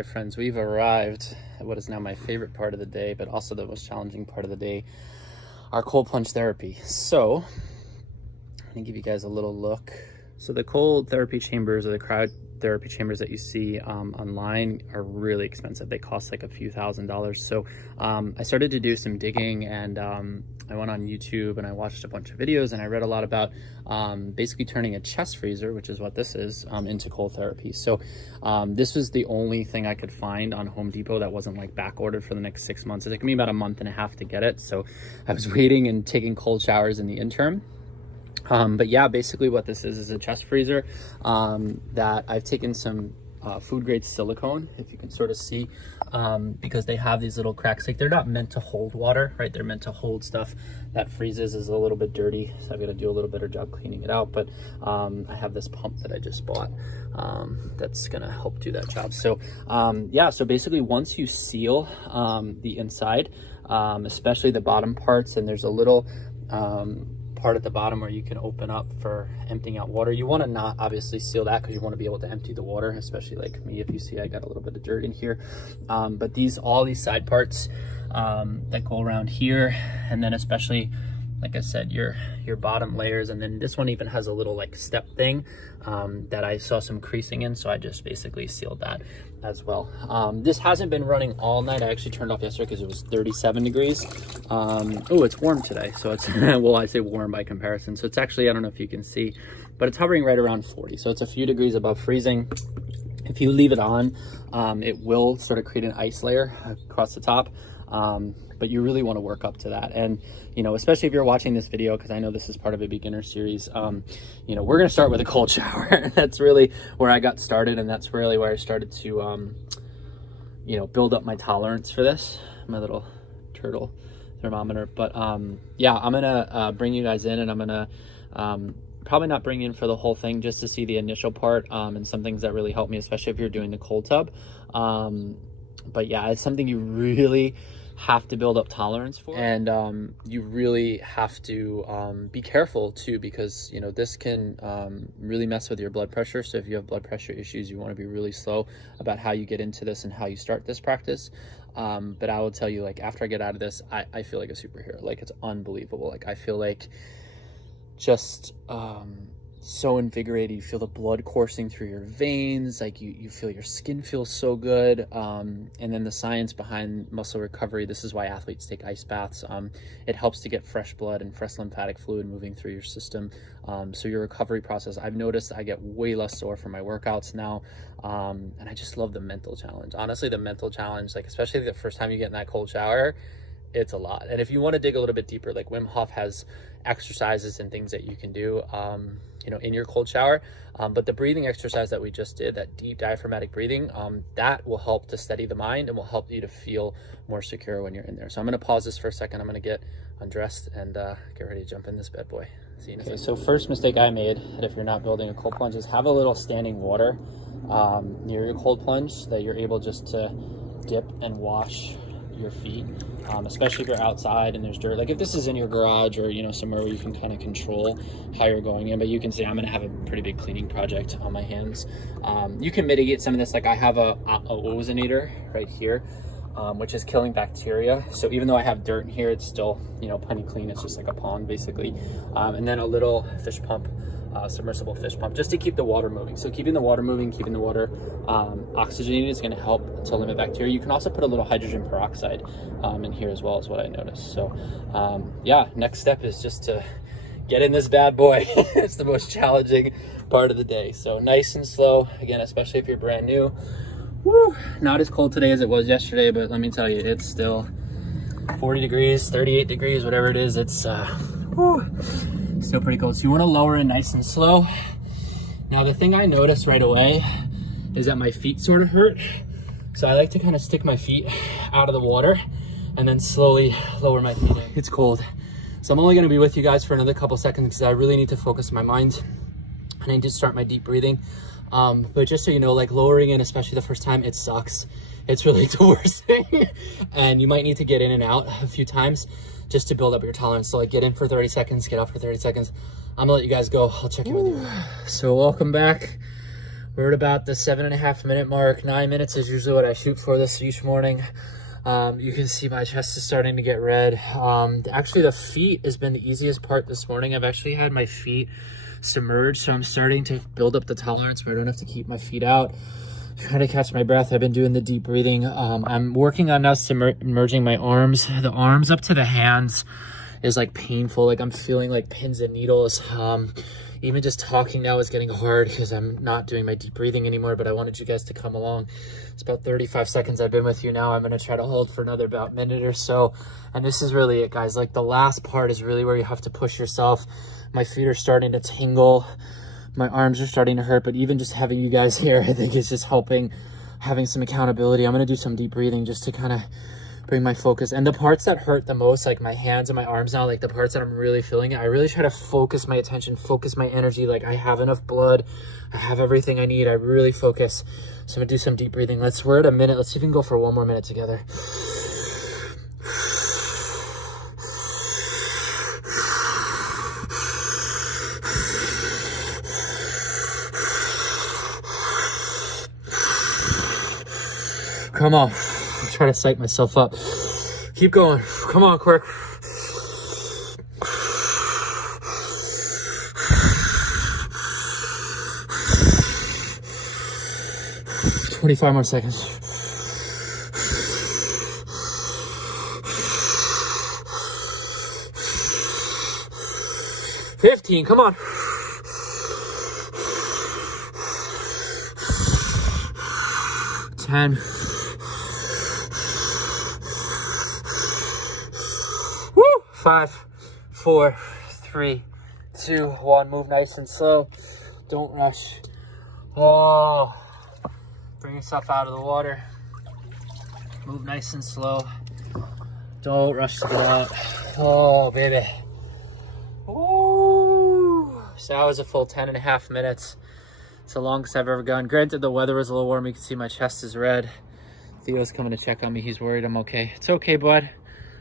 right, friends, we've arrived at what is now my favorite part of the day, but also the most challenging part of the day, our cold plunge therapy. So I'm gonna give you guys a little look. So the cold therapy chambers, or the cryo therapy chambers that you see online, are really expensive. They cost like a few $1,000s. So I started to do some digging, and I went on YouTube and I watched a bunch of videos, and I read a lot about basically turning a chest freezer, which is what this is, into cold therapy. So this was the only thing I could find on Home Depot that wasn't like back ordered for the next 6 months. It took me about a month and a half to get it. So I was waiting and taking cold showers in the interim. But yeah, basically what this is a chest freezer that I've taken some food grade silicone, if you can sort of see, because they have these little cracks. Like, they're not meant to hold water, right? They're meant to hold stuff that freezes, is a little bit dirty, so I've got to do a little better job cleaning it out. But I have this pump that I just bought that's gonna help do that job. So yeah, so basically once you seal the inside, especially the bottom parts, and there's a little part at the bottom where you can open up for emptying out water. You want to not obviously seal that, because you want to be able to empty the water, especially like me. If you see, I got a little bit of dirt in here, but all these side parts that go around here, and then especially, like I said, your bottom layers, and then this one even has a little like step thing that I saw some creasing in, so I just basically sealed that as well. This hasn't been running all night. I actually turned off yesterday because it was 37 degrees. Oh, it's warm today, so it's well, I say warm by comparison, so it's actually, I don't know if you can see, but it's hovering right around 40, so it's a few degrees above freezing. If you leave it on, it will sort of create an ice layer across the top, but you really want to work up to that. And you know, especially if you're watching this video, because I know this is part of a beginner series, you know, we're going to start with a cold shower. That's really where I got started, and that's really where I started to you know, build up my tolerance for this, my little turtle thermometer. But yeah, I'm gonna bring you guys in, and I'm gonna probably not bring you in for the whole thing, just to see the initial part, and some things that really help me, especially if you're doing the cold tub. But yeah, it's something you really have to build up tolerance for, and you really have to be careful too, because you know, this can really mess with your blood pressure. So if you have blood pressure issues, you want to be really slow about how you get into this and how you start this practice. But I will tell you, like, after I get out of this, I feel like a superhero. Like, it's unbelievable. Like, I feel like just so invigorated. You feel the blood coursing through your veins, like you feel your skin feels so good. And then the science behind muscle recovery, this is why athletes take ice baths. It helps to get fresh blood and fresh lymphatic fluid moving through your system. So your recovery process, I've noticed I get way less sore from my workouts now. And I just love the mental challenge. Honestly, the mental challenge, like especially the first time you get in that cold shower, it's a lot. And if you want to dig a little bit deeper, like Wim Hof has exercises and things that you can do you know, in your cold shower, but the breathing exercise that we just did, that deep diaphragmatic breathing, that will help to steady the mind and will help you to feel more secure when you're in there. So I'm going to pause this for a second. I'm going to get undressed and get ready to jump in this bad boy. See you in a second. So first mistake I made, and if you're not building a cold plunge, is have a little standing water near your cold plunge that you're able just to dip and wash your feet, especially if you're outside and there's dirt. Like if this is in your garage, or you know, somewhere where you can kind of control how you're going in. But you can see I'm going to have a pretty big cleaning project on my hands. You can mitigate some of this. Like I have a ozonator right here, which is killing bacteria. So even though I have dirt in here, it's still, you know, plenty clean. It's just like a pond basically. And then a little fish pump, submersible fish pump, just to keep the water moving. So keeping the water moving, keeping the water oxygenated is going to help to limit bacteria. You can also put a little hydrogen peroxide in here as well, is what I noticed. So yeah, next step is just to get in this bad boy. It's the most challenging part of the day. So nice and slow, again, especially if you're brand new. Woo, not as cold today as it was yesterday, but let me tell you, it's still 40 degrees, 38 degrees, whatever it is. It's woo, still pretty cold. So you want to lower it nice and slow. Now the thing I noticed right away is that my feet sort of hurt. So I like to kind of stick my feet out of the water and then slowly lower my feet in. It's cold. So I'm only going to be with you guys for another couple seconds because I really need to focus my mind. I need to start my deep breathing. But just so you know, like lowering in, especially the first time, it sucks. It's really the worst thing. And you might need to get in and out a few times just to build up your tolerance. So like get in for 30 seconds, get out for 30 seconds. I'm gonna let you guys go. I'll check in with you. So welcome back. We're at about the 7.5 minute mark. 9 minutes is usually what I shoot for this each morning. You can see my chest is starting to get red. Actually, the feet has been the easiest part this morning. I've actually had my feet submerged, so I'm starting to build up the tolerance where I don't have to keep my feet out. Trying to catch my breath. I've been doing the deep breathing. I'm working on now submerging my arms. The arms up to the hands is like painful. Like I'm feeling like pins and needles. Even just talking now is getting hard because I'm not doing my deep breathing anymore, but I wanted you guys to come along. It's about 35 seconds I've been with you now. I'm going to try to hold for another about minute or so. And this is really it, guys. Like the last part is really where you have to push yourself. My feet are starting to tingle. My arms are starting to hurt, but even just having you guys here, I think is just helping, having some accountability. I'm going to do some deep breathing just to kind of bring my focus. And the parts that hurt the most, like my hands and my arms now, like the parts that I'm really feeling it, I really try to focus my attention, focus my energy. Like I have enough blood, I have everything I need. I really focus. So I'm gonna do some deep breathing. We're at a minute. Let's see if we can go for 1 more minute together. Come on. I'm trying to psych myself up. Keep going. Come on, quick. $25 more seconds. $15, come on. $10. Woo! 5, 4, 3, 2, 1. Move nice and slow. Don't rush. Oh. Bring yourself out of the water. Move nice and slow. Don't rush to get out. Oh, baby. Ooh. So that was a full 10.5 minutes. It's the longest I've ever gone. Granted, the weather was a little warm. You can see my chest is red. Theo's coming to check on me. He's worried I'm okay. It's okay, bud.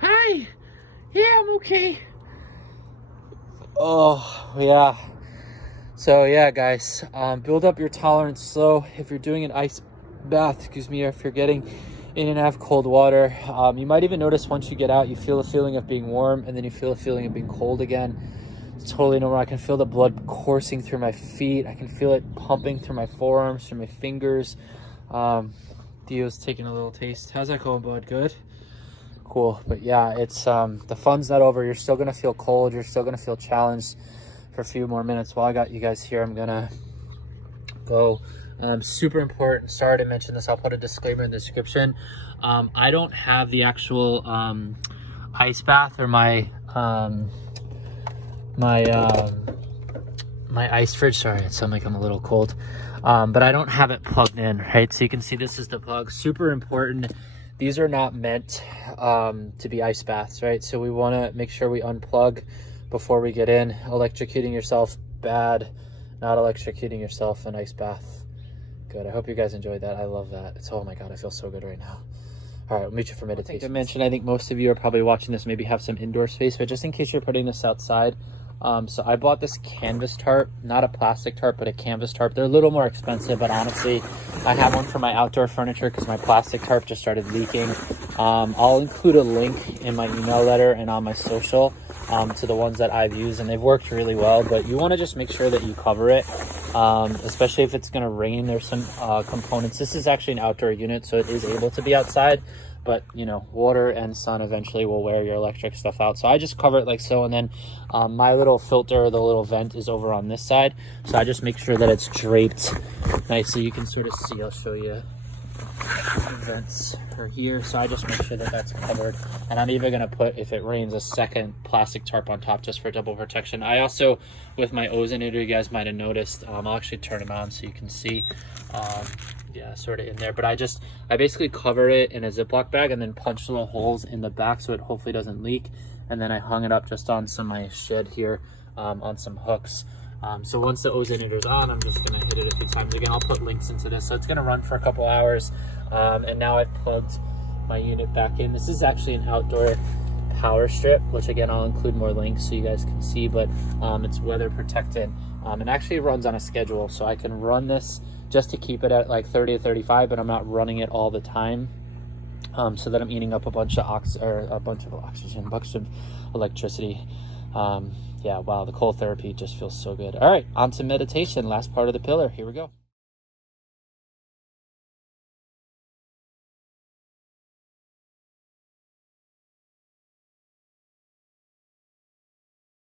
Hi. Yeah, I'm okay. Oh, yeah. So yeah, guys, build up your tolerance slow. If you're doing an ice bath, if you're getting in and out of cold water, you might even notice once you get out, you feel a feeling of being warm and then you feel a feeling of being cold again. It's totally normal. I can feel the blood coursing through my feet. I can feel it pumping through my forearms, through my fingers. Theo's taking a little taste. How's that going, bud? Good? Cool. But yeah, it's the fun's not over. You're still gonna feel cold. You're still gonna feel challenged for a few more minutes. While I got you guys here, I'm gonna go. Super important. Sorry to mention this. I'll put a disclaimer in the description. I don't have the actual ice bath or my ice fridge. Sorry, it sounds like I'm a little cold. But I don't have it plugged in, right? So you can see this is the plug. Super important. These are not meant to be ice baths, right? So we want to make sure we unplug before we get in. Electrocuting yourself, bad. Not electrocuting yourself, an ice bath, good. I hope you guys enjoyed that. I love that. Oh my God, I feel so good right now. All right, we'll meet you for meditation. I think most of you are probably watching this, maybe have some indoor space, but just in case you're putting this outside, so I bought this canvas tarp, not a plastic tarp, but a canvas tarp. They're a little more expensive, but honestly, I have one for my outdoor furniture because my plastic tarp just started leaking. I'll include a link in my email letter and on my social to the ones that I've used, and they've worked really well, but you want to just make sure that you cover it, especially if it's going to rain. There's some components. This is actually an outdoor unit, so it is able to be outside, but you know, water and sun eventually will wear your electric stuff out. So I just cover it like so, and then my little filter, the little vent, is over on this side, so I just make sure that it's draped nice so you can sort of see. I'll show you. The vents are here, so I just make sure that that's covered, and I'm even going to put, if it rains, a second plastic tarp on top just for double protection. I also, with my ozonator, you guys might have noticed, I'll actually turn them on so you can see, yeah, sort of in there, but I basically cover it in a Ziploc bag and then punch little holes in the back so it hopefully doesn't leak, and then I hung it up just on my shed here, on some hooks. So once the ozonator's on, I'm just gonna hit it a few times again. I'll put links into this. So it's gonna run for a couple hours. And now I've plugged my unit back in. This is actually an outdoor power strip, which again, I'll include more links so you guys can see, but it's weather protected. And actually runs on a schedule. So I can run this just to keep it at like 30 to 35, but I'm not running it all the time, so that I'm eating up a bunch of oxygen, a bunch of electricity. Yeah, wow, the cold therapy just feels so good. All right, on to meditation, last part of the pillar. Here we go.